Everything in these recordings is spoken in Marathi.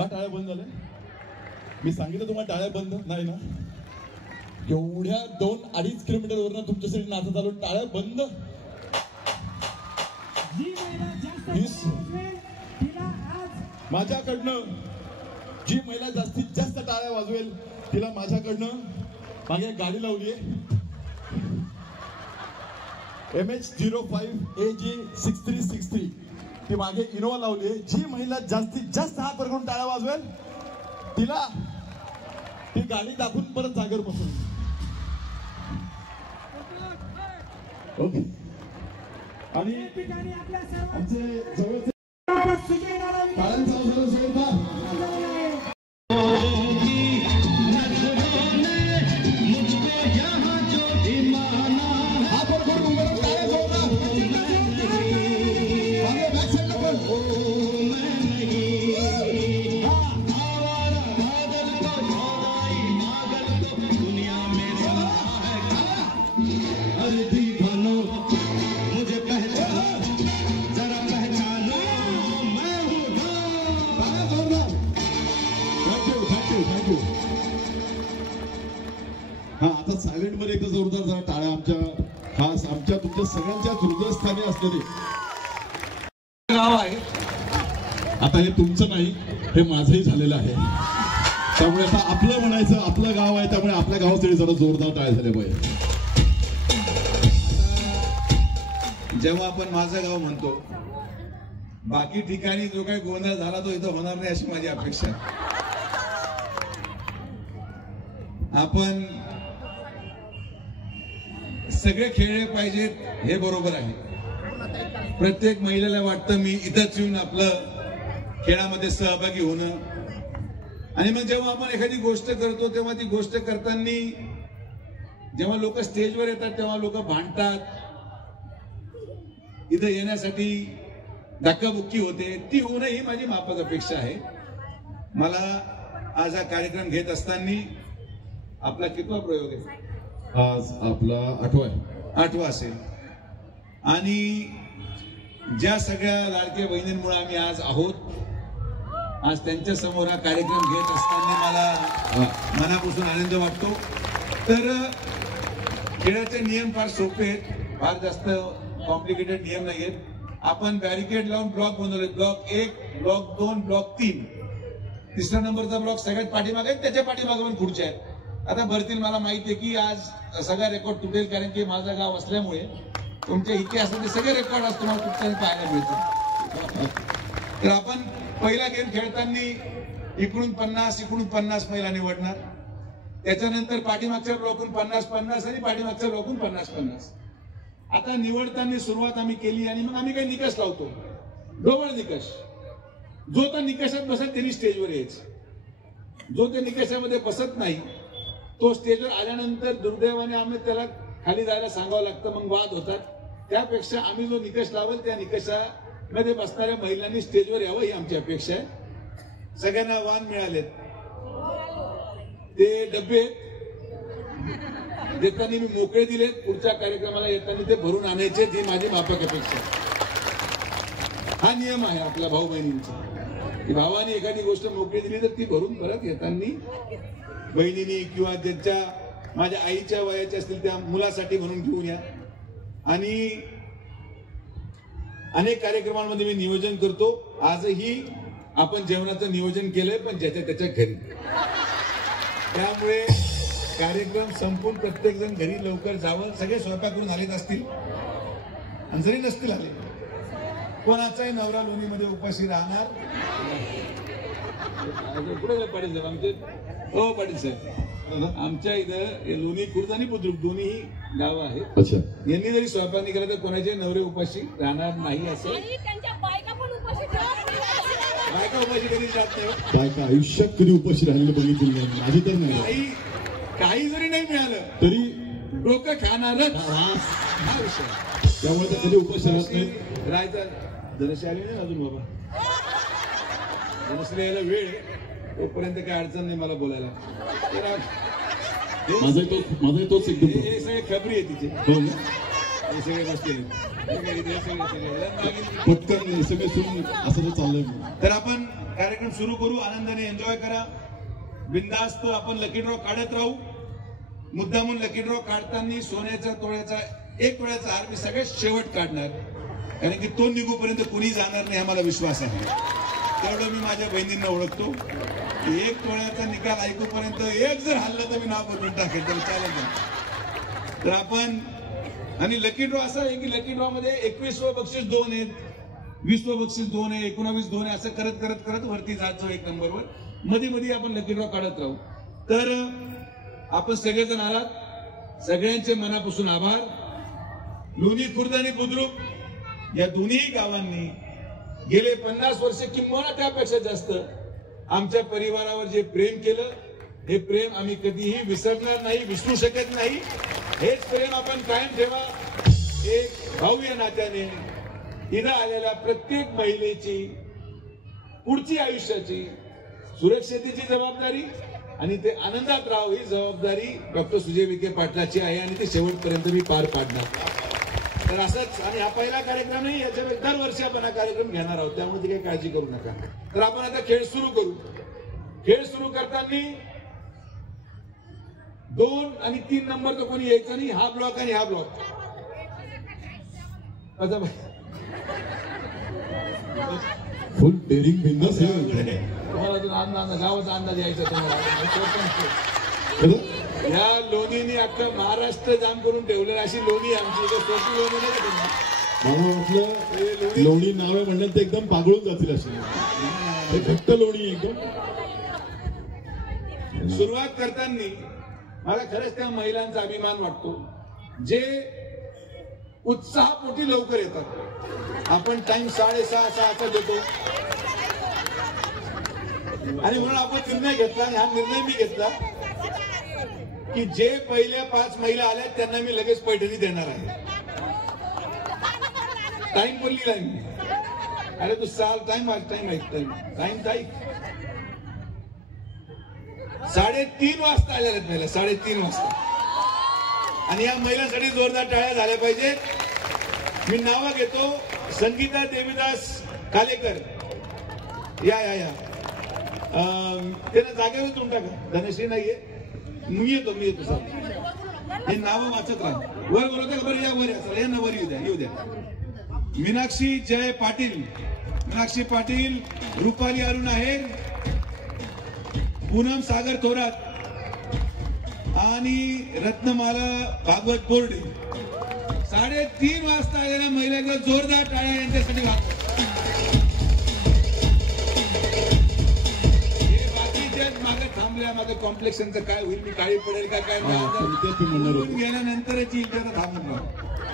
का टाळ्या बंद झाल्या? मी सांगितलं तुम्हाला टाळ्या बंद नाही ना? एवढ्या 2-2.5 किलोमीटरवरनं तुमच्यासाठी नाचत आलो, टाळ्या बंद? माझ्याकडनं जी महिला जास्तीत जास्त टाळ्या वाजवेल तिला माझ्याकडनं मागे गाडी लावली आहे MH05AG6363 ती मागे इनोवा लावली आहे. जी महिला जास्तीत जास्त हात वर करून टाळ्या वाजवेल तिला ती गाडी दाखवून परत जागेवर बसवली. ओके. आणि आमचे जवळचे टाळ्यांचा जोरदार सायलेंट मध्ये एकदा जोरदार जरा टाळ्या आमच्या खास आमच्या तुमच्या सगळ्यांच्या हृदयस्थानी असलेले गाव आहे. आता हे तुमचं नाही, हे माझंही झालेलं आहे. त्यामुळे आता आपलं म्हणायचं आपलं गाव आहे, त्यामुळे आपल्या गावासाठी जरा जोरदार टाळ्या झाल्या पाहिजे. जेव्हा आपण माझं गाव म्हणतो, बाकी ठिकाणी जो काही गोंधळ झाला तो इथं होणार नाही अशी माझी अपेक्षा आहे. आपण सगळे खेळले पाहिजेत हे बरोबर आहे. प्रत्येक महिलेला वाटतं मी इथंच येऊन आपलं खेळामध्ये सहभागी होणं. आणि मग जेव्हा आपण एखादी गोष्ट करतो तेव्हा ती गोष्ट करताना जेव्हा लोक स्टेजवर येतात तेव्हा लोक भांडतात, इथं येण्यासाठी धक्काबुक्की होते, ती होणं ही माझी माफक अपेक्षा आहे. मला आज हा कार्यक्रम घेत असताना आपला कितवा प्रयोग आहे? आज आपला 8वा असेल. आणि ज्या सगळ्या लाडक्या बहिणींमुळे आम्ही आज आहोत, आज त्यांच्या समोर हा कार्यक्रम घेत असताना मला मनापासून आनंद वाटतो. तर खेळाचे नियम फार सोपे आहेत, फार जास्त कॉम्प्लिकेटेड नियम नाही आहेत. आपण बॅरिकेड लावून ब्लॉक बनवले, ब्लॉक 1, ब्लॉक 2, ब्लॉक 3. तिसऱ्या नंबरचा ब्लॉक सगळ्यात पाठीमागे, त्याच्या पाठीमागे पण खुर्च्या आहेत. आता भरतील, मला माहिती आहे की आज सगळा रेकॉर्ड तुटेल, कारण की माझं गाव असल्यामुळे तुमच्या इतिहासाचे सगळे रेकॉर्ड आज तुम्हाला कुठच्याही पाहायला मिळतील. तर आपण पहिला गेम खेळताना इकडून 50 महिला निवडणार, त्याच्यानंतर पाठीमागच्या ब्लॉकून 50-50 आणि पाठीमागच्या ब्लॉकून 50-50. आता निवडताना सुरुवात आम्ही केली आणि मग आम्ही काही निकष लावतो, ढोबळ निकष. जो त्या निकषात बसत त्यांनी स्टेजवर यायचं, जो त्या निकषामध्ये बसत नाही तो स्टेजवर आल्यानंतर दुर्दैवाने आम्ही त्याला खाली जायला सांगावं लागतं, मग वाद होतात. त्यापेक्षा आम्ही जो निकष लावल त्या निकषामध्ये बसणाऱ्या महिलांनी स्टेजवर यावं ही आमची अपेक्षा आहे. सगळ्यांना वाण मिळालेत, ते डबे देताना मी मोकळे दिलेत, पुढच्या कार्यक्रमाला येताना ते भरून आणायचे, ही माझी माफक अपेक्षा आहे. हा नियम आहे आपल्या भाऊ बहिणींचा, की भावाने एखादी गोष्ट मोकळी दिली तर ती भरून परत येताना बहिणींनी किंवा ज्यांच्या माझ्या आईच्या वयाच्या असतील त्या मुलासाठी म्हणून घेऊन या. आणि अनेक कार्यक्रमांमध्ये मी नियोजन करतो. आजही आपण जेवणाचं नियोजन केलंय, पण ज्याच्या त्याच्या घरी. त्यामुळे कार्यक्रम संपून प्रत्येक जण घरी लवकर जावं. सगळे स्वयंपाक करून आलेच असतील आणि जरी नसतील आले, कोणाचाही नवरा लोणीमध्ये उपाशी राहणार. पाटील साहेब आमचे, हो पाटील साहेब, आमच्या इथं लोणी खुर्द आणि बुद्रुक दोन्ही गाव आहेत. यांनी जरी स्वयंपाक नाही केला तर कोणाचे नवरे उपाशी राहणार नाही. असं बायका उपाशी कधी जात नाही, बायका आयुष्यात कधी उपाशी राहिलेलं बघितलं नाही, माझी तर नाही. काही जरी नाही मिळालं तरी डोकं खाणारच हा विषय. त्यामुळे तर कधी उपाशी राहत नाही. राहायचा धनश्री आली नाही अजून बाबा, धनश्री यायला वेळ तोपर्यंत काय अडचण नाही मला बोलायला. माझा तोच एकदम हे सगळे खबरी आहे तिचे. हे सगळे बसले पटकन SMS होऊन असं तर चाललंय. तर आपण कार्यक्रम सुरू करू. आनंदाने एन्जॉय करा. बिंदास्त आपण लकी ड्रॉ काढत राहू. मुद्दामून लकी ड्रॉ काढताना सोन्याच्या तोळ्याचा 1 तोळ्याचा हार मी सगळ्यात शेवट काढणार, कारण की तो निघूपर्यंत कुणी जाणार नाही आम्हाला विश्वास आहे. तेवढं मी माझ्या बहिणींना ओळखतो. 1 तोळ्याचा निकाल ऐकूपर्यंत एक जर हल्लं तर मी नाव बदलून टाकेल, तर चालेल. तर आपण आणि लकी ड्रॉ असा आहे की लकी ड्रॉ मध्ये 21वं बक्षीस 2 आहेत, 20वं बक्षीस 2 आहे, 19 2 आहे, असं करत करत करत वरती जायचो 1 नंबरवर. मध्ये मध्ये आपण लकी ड्रॉ काढत राहू. तर आपण सगळेजण आलात, सगळ्यांचे मनापासून आभार. लोणी खुर्द आणि बुद्रुक या दोन्ही गावांनी गेले 50 वर्ष किंवा त्यापेक्षा जास्त आमच्या परिवारावर जे प्रेम केलं, हे प्रेम आम्ही कधीही विसरणार नाही, विसरू शकत नाही. हेच प्रेम आपण कायम ठेवा. एक भाऊ या नात्याने इथं आलेल्या प्रत्येक महिलेची पुढची आयुष्याची सुरक्षितेची जबाबदारी आणि ते आनंदात राहावं ही जबाबदारी डॉक्टर सुजय विखे पाटलाची आहे आणि ते शेवटपर्यंत मी पार पाडणार. तर असंच, आणि हा पहिला कार्यक्रम नाही, याच्यावर दरवर्षी आपण हा कार्यक्रम घेणार आहोत, त्यामुळे काही काळजी करू नका. तर आपण आता खेळ सुरू करू. खेळ सुरू करताना 2 आणि 3 नंबर तर कोणी यायचं नाही. हा ब्लॉक आणि हा ब्लॉक फुल डेअरिंग बिंदास हे तुम्हाला गावाचा अंदाज यायचा या लोणीने अख्खं महाराष्ट्र जाम करून ठेवलेलं अशी लोणी आमची सोपी लोणी नाही. मला वाटलं लोणी नाव आहे म्हणलं ते एकदम पागळून जातील अशी घट्ट लोणी एकदम. सुरुवात करताना मला खरंच त्या महिलांचा अभिमान वाटतो जे उत्साहापोटी लवकर येतात. आपण टाइम 6:30 देतो आणि म्हणून आपण निर्णय घेतला, आणि हा निर्णय मी घेतला की जे पहिल्या 5 महिला आल्या त्यांना मी लगेच पैठणी देणार आहे. टाइम बोलली नाही मी. अरे तू साल टाइम आज टाइम ऐक टाइम ताईक 3:30 वाजता आल्या आहेत महिला, 3:30 वाजता. आणि या महिलांसाठी जोरदार टाळ्या झाल्या पाहिजेत. मी नावं घेतो. संगीता देवीदास कालेकर, या या या त्यांना जागेवर तोंड टाका. धनश्री नाहीये, मी येतो सर. हे नावं वाचत राहा. वर बोलवता का बरं? या वर या, चला यांना वर येऊ द्या. मीनाक्षी जय पाटील, मीनाक्षी पाटील, रुपाली अरुण आहेर, पूनम सागर थोरात आणि रत्नमाला भागवत बोर्डे. 3:30 वाजता आलेल्या महिलांना जोरदार टाळ्या यांच्यासाठी वाजतात. हे बाकीच्याच मागे थांबल्या, मागे कॉम्प्लेक्शनचं काय होईल, मी काळी पडेल का काय गेल्यानंतरच येईल त्याला थांबून राहा.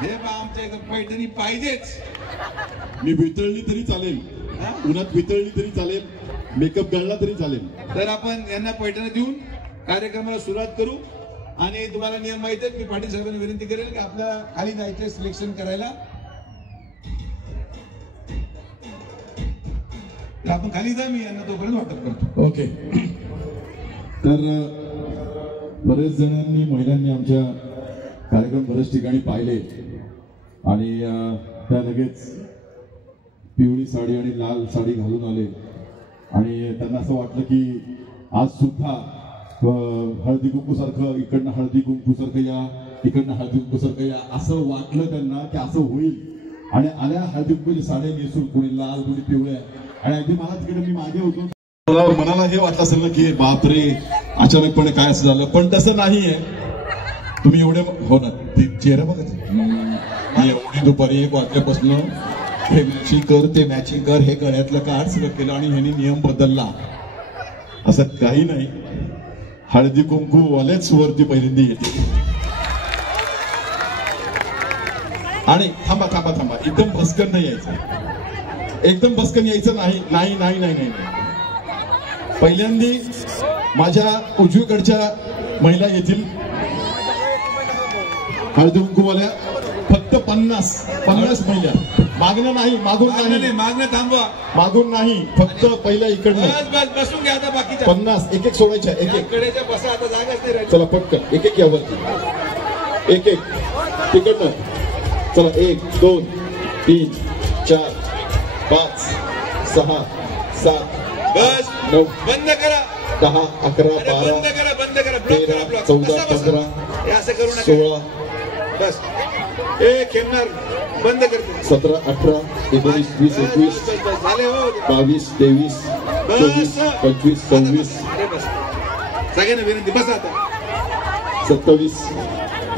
हे बा आमच्या इथं पैठणी पाहिजेच. मी वितळली तरी चालेल, उन्हात वितळली तरी चालेल, मेकअप गळला तरी चालेल. तर आपण यांना पैठणी देऊन कार्यक्रमाला सुरुवात करू. आणि तुम्हाला नियम माहिती आहेत. मी पाटील साहेबांना विनंती करेल की आपल्याला खाली जायचं सिलेक्शन करायला. तर आपण खाली जा, मी यांना तोपर्यंत वाटप करतो. ओके. तर बरेच जणांनी महिलांनी आमच्या कार्यक्रम बरेच ठिकाणी पाहिले आणि त्या लगेच पिवळी साडी आणि लाल साडी घालून आले आणि त्यांना असं वाटलं की आज सुद्धा हळदी कुंकू सारखं इकडनं हळदी कुंकू सारखं या, इकडनं हळदी कुंकू सारखं या, असं वाटलं त्यांना की असं होईल. आणि आल्या हळदी कुंकूची साड्या नेसून, कोणी लाल कोणी पिवळ्या. आणि अगदी मला तिकडे मी मागे होतो, मनाला हे वाटलं असेल ना की बापरे अचानकपणे काय असं झालं, पण तसं नाहीये. तुम्ही एवढे हो ना, ते चेहरा बघा, एवढी दुपारी 1 वाजल्यापासून हे मॅचिंग कर, ते मॅचिंग कर, हे गळ्यातलं काढ सगळं केलं आणि ह्यांनी नियम बदलला. असं काही नाही. हळदी कुंकू वालेच वरती पहिल्यांदा येते. आणि थांबा थांबा थांबा, एकदम भस्कन नाही यायचं, एकदम भस्कन यायचं नाही नाही नाही नाही नाही. पहिल्यांदा माझ्या उजवीकडच्या महिला येतील हळदी कुंकूवाल्या, फक्त 50 महिला. मागणं नाही, मागून नाही, मागणं थांबवा, मागून नाही, फक्त पहिला इकडनं बसून घ्या. आता बाकीच्या 50 एक सोडायच्या, एक कडेच्या बसा, आता जागाच नाही राहिली. चला पटकन एक यावरती, एक तिकडनं चला 1 2 3 4 5 6 7 बस 9 बंद करा 10 11 अरे 12 बंद करा ब्लॉक करा 13 ब्लॉक 14 15 हे असं करू नका 16 बस ए खेळणार बंद करते 17 18 19 20 21 झाले हो 22 23 24 25 26 अरे बस सगळ्यांना विनंती बस आता 27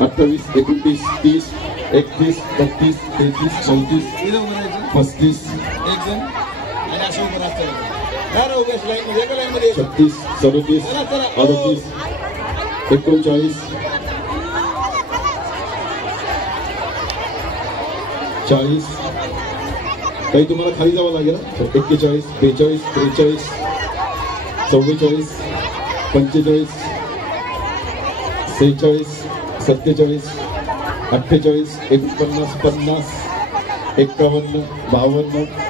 28 29 30 31 32 33 34 इथं उभं राहायचं 35 एक जण आणि असं उभं राहायचं उभ्या लाईन मध्ये एका लाईन मध्ये 36 37 38 39 40 काही तुम्हाला खाली जावं लागेल 41 42 43 44 45 46 47 48 49 50 51 52